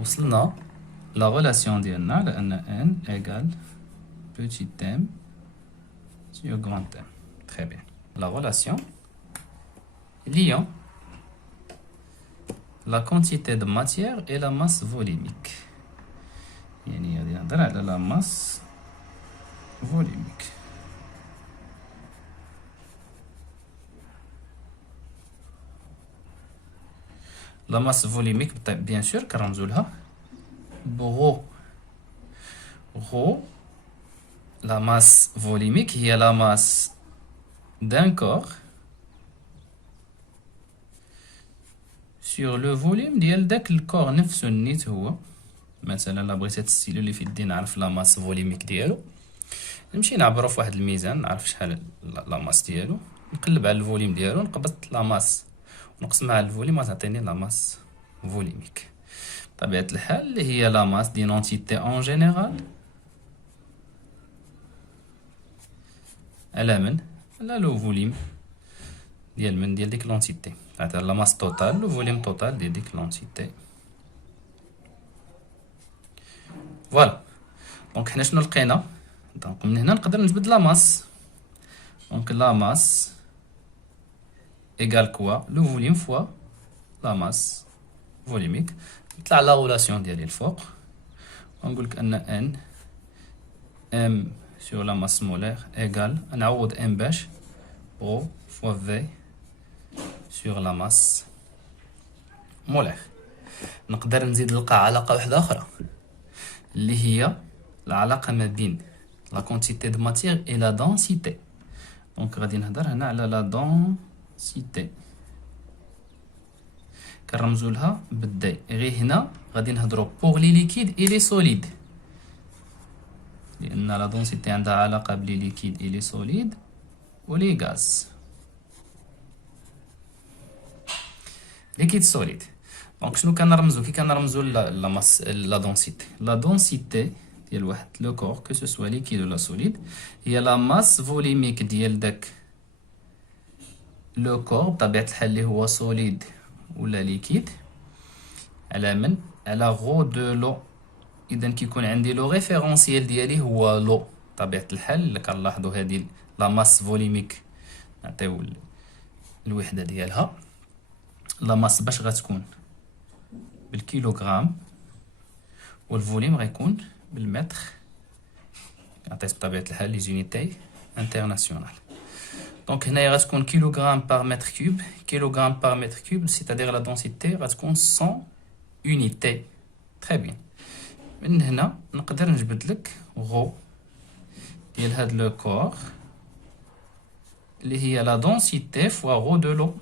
وصلنا لا relation ديالنا على أن n égale petit m sur grand M. Très bien. La relation liant la quantité de matière et la masse volumique. يعني غادي نهضر على la masse volumique. La masse volumique bien sûr كنرمزو لها rho. Rho, la masse volumique هي la masse d'un corps sur le volume ديال داك الكور نفسه نيت هو. مثلا لا بغيت هاد السيلو اللي في يدي نعرف لا ماس فوليميك ديالو، نمشي نعبرو في واحد الميزان نعرف شحال لا ماس ديالو، نقلب على الفوليم ديالو نقبض لا ماس ونقسمها على الفوليم غتعطيني لا ماس فوليميك. بطبيعة الحال اللي هي لا ماس دي نونتيتي اون جينيرال على من؟ على لو فوليم ديال ديك لونتيتي، تعطي لا ماس توتال لو فوليم توتال ديال ديك لونتيتي. فوالا دونك حنا شنو لقينا؟ دونك من هنا نقدر نجبد لا ماس. دونك لا ماس ايغال كوا لو فوليم فوا لا ماس فوليميك. نطلع لا غولاسيون ديالي الفوق ونقولك ان ان ام سور لا ماس مولير ايغال نعوض ام باش او فوا في سور لا ماس مولير. نقدر نزيد نلقى علاقة واحدة أخرى اللي هي العلاقة ما بين لا كونتيتي دو ماتير اي لا دونسيتي. دونك غادي نهضر هنا على لا دونسيتي كنرمزو لها بالدي. غير هنا غادي نهضرو بوغ لي ليكيد اي لي سوليد، لأن لا دونسيتي عندها علاقة بلي ليكيد اي لي سوليد و لي غاز. ليكيد سوليد دونك شنو كنرمزو؟ كي كنرمزو لا ماس لا دونسيتي، لا دونسيتي ديال واحد لو كور كو سو سوا ليكيد ولا سوليد هي لا ماس فوليميك ديال داك لو كور بطبيعة الحال اللي هو سوليد ولا ليكيد على من؟ على غو دو لو. اذا كيكون عندي لو ريفيرونسيال ديالي هو لو بطبيعة الحال اللي كنلاحظوا هذه لا ماس فوليميك نعطيو الوحدة ديالها. لا ماس باش غتكون بالكيلوغرام والفوليم غيكون بالمتر، عطيت بطبيعة الحال لي زونيتي انترناسيونال. دونك هنايا غتكون كيلوغرام بار متر كوب. كيلوغرام بار متر كوب سيتادير لا دونسيتي غتكون 100 يونيتي. تري بيان. من هنا نقدر نجبد لك غو ديال هاد لو كور اللي هي لا دونسيتي فوا غو دو لو.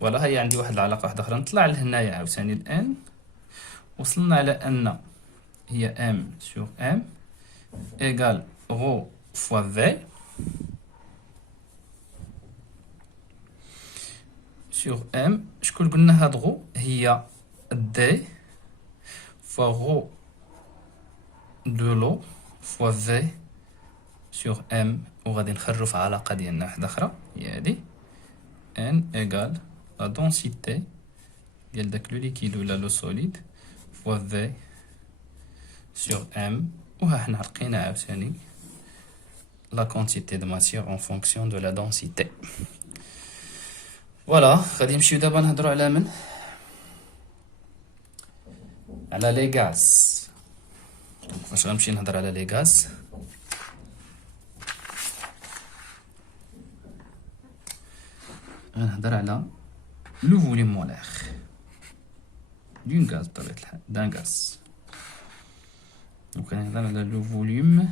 فوالا هي عندي واحد العلاقة واحدة أخرى. نطلع لهنايا عاوتاني الآن وصلنا على أن هي ام سور ام إيغال غو فوا في سور ام. شكون قلنا هاد غو هي دي فوا غو دو لو فوا في سور ام. وغادي نخرجو في علاقة ديالنا واحدة أخرى هي هادي ان إيغال لا دونسيتي ديال داك لو ليكيد ولا لو سوليد فوا في سور ام. وها حنا لقينا عاوتاني لا كونتيتي دو ماتير اون فونكسيون دو لا دونسيتي. فوالا غادي نمشيو دابا نهضرو على من؟ على لي غاز. فاش غنمشي نهضر على لي غاز غنهضر على لو فوليم مولير دون غاز بطبيعة الحال دان غاز. دونك غنهضر على لو فوليم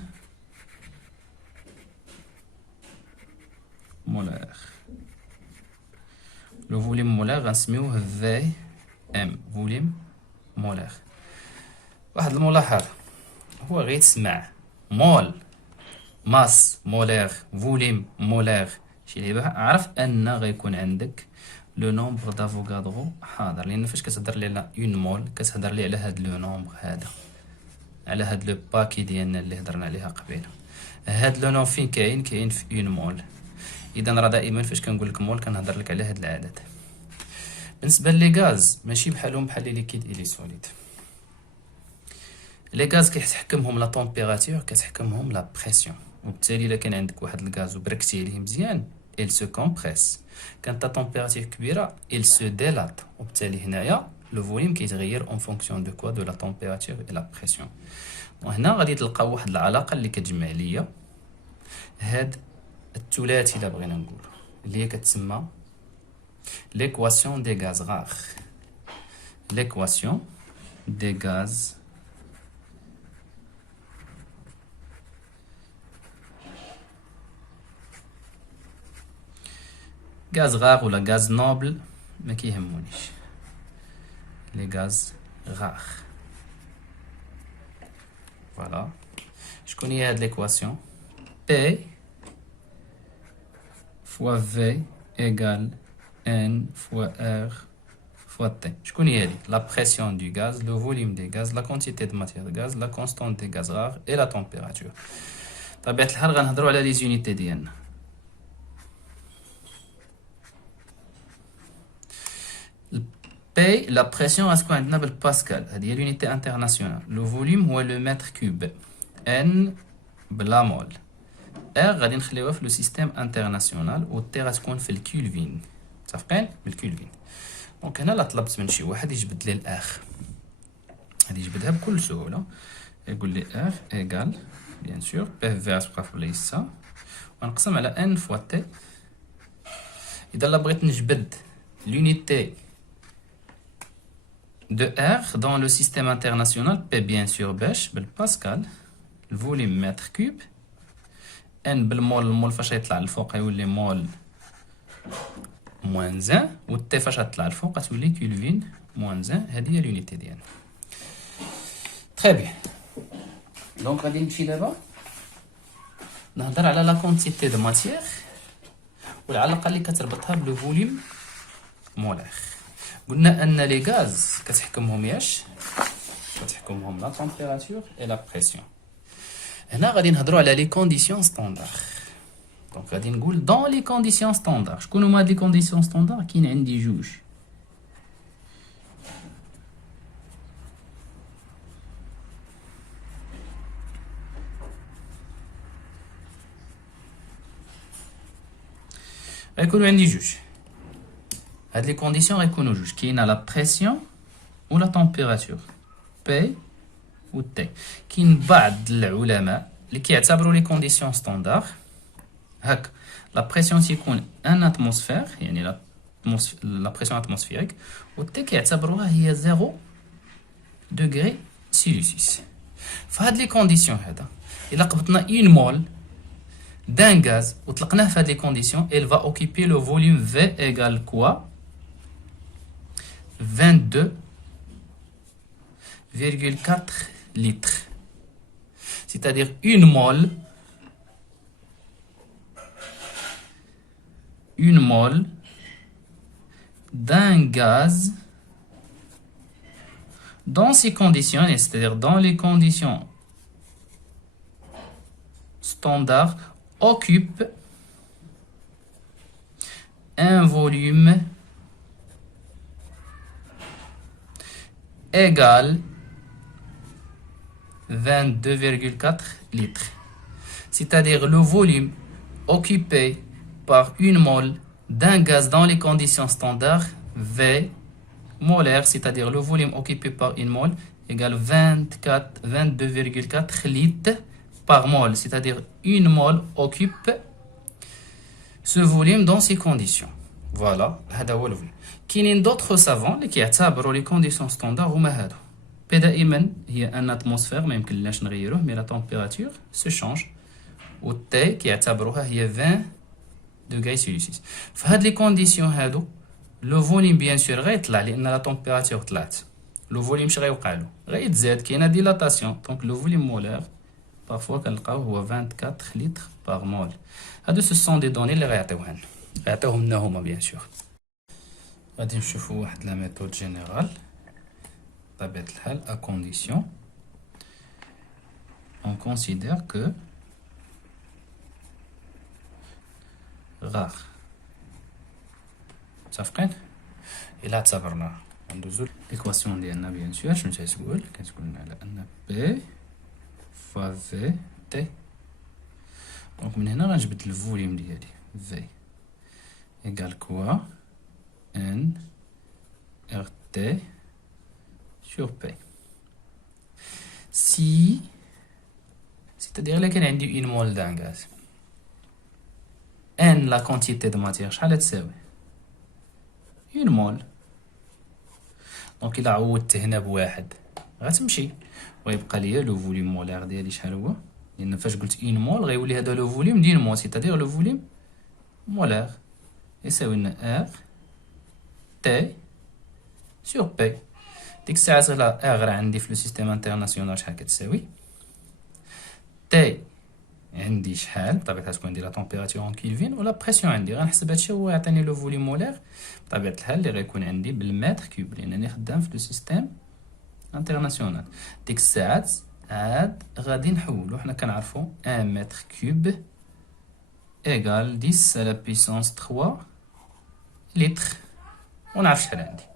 مولير. لو فوليم مولير غنسميوه في ام فوليم مولير. واحد الملاحظة هو غيتسمع مول ماس مولير فوليم مولير شي لعبة عرف ان غيكون عندك لو نومبر دافوغادرو حاضر، لان فاش كتهضر لي على اون مول كتهضر لي على هاد لو نومبر هذا، على هاد لو باكي ديالنا اللي هضرنا عليها قبيله. هاد لو نوم فين كاين في اون مول. اذا راه دائما فاش كنقول لك مول كنهضر لك على هاد العدد. بالنسبه لي غاز ماشي بحالهم بحال لي ليكيد اي لي سوليد. لي غاز كيتحكمهم لا طومبيراتور، كتحكمهم لا بريسيون، وبالتالي الا كان عندك واحد الغاز وبركتي عليه مزيان il se compresse. كانت لا طومبيراتور كبيره il se dilate، وبالتالي هنايا لو فوليوم كيتغير اون فونكسيون دو كوا دو لا طومبيراتور اي لا بريسيون. وهنا غادي تلقاو واحد العلاقه اللي كتجمع ليا هاد الثلاثي الا بغينا نقولو، اللي هي كتسمى l'équation des gaz rares. L'équation des gaz rares ou la gaz noble ما كيهمونيش. les gaz rares. Voilà. شكون هي هاد l'équation؟ P fois V égale N fois R fois T. شكون هي هادي؟ La pression du gaz, le volume des gaz, la quantité de matière de gaz, la constante des gaz rares et la température. بطبيعة الحال غنهضروا على لي زونيتي ديالنا. P, la pression غتكون عندنا بالباسكال، هذه هي l'unité internationale. Le volume هو le mètre cube. N بلا مول. R غادي نخليوها في لو سيستيم انترناسيونال، و T غتكون في الكيلفين. متفقين؟ بالكيلفين. دونك هنا لا طلبت من شي واحد يجبد لي الاخ، غادي يجبدها بكل سهوله، يقول لي R ايغال بيان سور بي في غتبقى في بلايصتها ونقسم على N فوا T. اذا لا بغيت نجبد l'unité de R dans le système international, P bien sûr باش بالباسكال، الفوليوم متر كوب، N بالمول، المول فاش يطلع الفوق يولي مول موان زان، و T فاش غتطلع الفوق غتولي كيلفين موان زان. هذه هي l'unité ديالنا. تري بيان. دونك غادي نمشي دابا نهضر على لا كونتيتي دو ماتيير والعلاقه اللي كتربطها بلو فوليوم مولار. قلنا ان لي غاز كتحكمهم ياش؟ كتحكمهم لا طومبيراتور اي لا بريسيون. هنا غادي نهضروا على لي كونديسيون ستاندار. دونك غادي نقول دون لي كونديسيون ستاندار. شكون هما هاد لي كونديسيون ستاندار؟ كاين عندي جوج. غيكونوا عندي جوج. هاد لي كونديسيون غيكونوا جوج، كاينه لا بريسيون و لا طومبيراتور بي و تي. كاين بعض العلماء اللي كيعتبروا لي كونديسيون ستاندار هكا. لا بريسيون تيكون ان اتموسفير، يعني لا بريسيون اتموسفيريك، و تي كيعتبروها هي 0 دوغري سيلسيوس. فهاد لي كونديسيون هذا الا قبطنا 1 مول d'un gaz وطلقناه في هاد لي كونديسيون، il va occuper le volume V égale quoi 22,4 litres. C'est-à-dire une mole d'un gaz dans ces conditions, c'est-à-dire dans les conditions standards, occupe un volume égal 22,4 litres. C'est-à-dire le volume occupé par une mole d'un gaz dans les conditions standards V molaire, c'est-à-dire le volume occupé par une mole égale 22,4 litres par mole, c'est-à-dire une mole occupe ce volume dans ces conditions. Voilà, هذا هو الفوليوم. كاينين d'autres savants اللي كيعتبروا لي كونديسيون ستاندار هما هادو. بي دائما هي ان اتموسفير ما يمكنلاش نغيروه، مي لا تمبيراتور سو شونج، و تي كيعتبروها هي 20 دوغري سيلسيوس. فهاد لي كونديسيون هادو لو فوليوم بيان سور غيطلع لان لا تمبيراتور طلعت، لو فوليوم اش غيوقع له؟ غيتزاد، كاينه ديلاتاسيون، دونك لو فوليوم مولار بارفوا كنلقاو هو 24 لتر باغ مول. هادو سو سون دي دوني اللي غيعطيوهم لنا هما بيان سور. غادي نشوفوا واحد لا ميثود جينيرال بطبيعة الحال à condition on considère que rare. متفقين؟ إلا اعتبرنا ندوزو ليكواسيون ديالنا بيان سور شنو تتقول لنا على أن بي فوا في تي. دونك من هنا غنجبد الفوليوم ديالي في إيكال كوا ان ار تي sur P. Si, c'est-à-dire là qu'il y a une mole d'un gaz. N, la quantité de matière, شحال تساوي؟ une mole. دونك إلا عوضت هنا بواحد غتمشي ويبقى ليا لو فوليوم مولار ديالي شحال هو؟ لأن فاش قلت une mole غيولي هذا لو فوليوم ديال مول، c'est-à-dire لو فوليوم مولار يساوي لنا R T sur P. ديك الساعات غير راه عندي في لو سيستيم انترناسيونال شحال كتساوي تي عندي شحال بطبيعه تكون عندي لا تمبيراتور اون كيلفين ولا بريسيون عندي غنحسب هادشي هو يعطيني لو فوليوم مولير بطبيعه الحال اللي غيكون عندي بالمتر كوب لانني خدام في لو سيستيم انترناسيونال. ديك الساعات عاد غادي نحولو حنا كنعرفو 1 متر كوب ايغال 10 على بيسونس 3 لتر ونعرف شحال عندي.